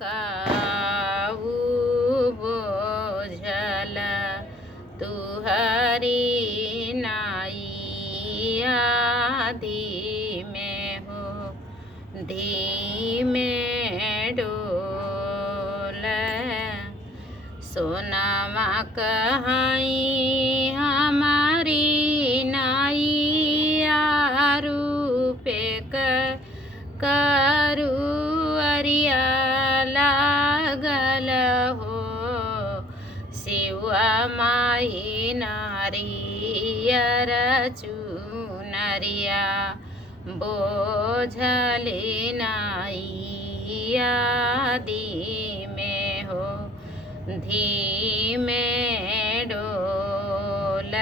काऊ बोझल तुहरी नाई आदि में हो धीमे डोल सोनामा कहाई हमारी नाई रूपे करू अरिया लागल हो शिवा माई नारियर चुनरिया बोझली नाई आदि में हो धीमे डोल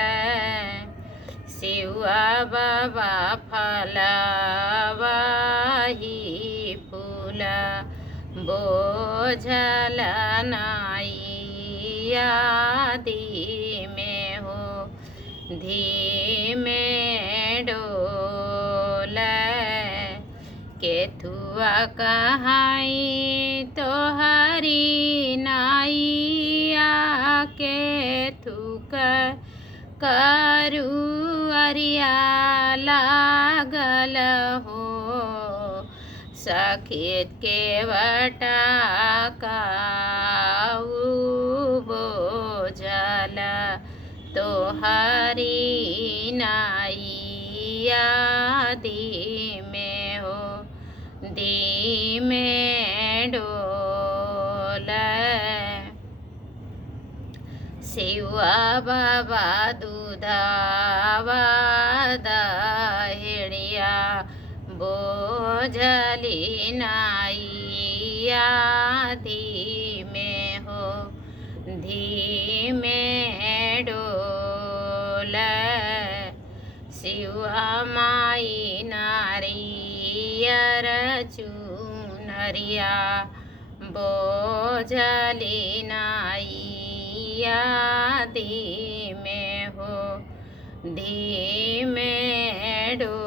शिवा बाबा फलवाही फूल बोझल नाई आदि में हो धीमे डोल केथुआ कहाई तोहरी नाइया केथुक करू अरिया लागल हो सखित के बटा काऊ बोझल तोहरी नाई आदि में हो धीमे डोल शिवा बाबा दूधावा दहिड़िया बोझली नाई आदि में हो धीमे डोल शिवा माई नारियर चुनरिया बोझली नाई आदि में हो धीमे डोल।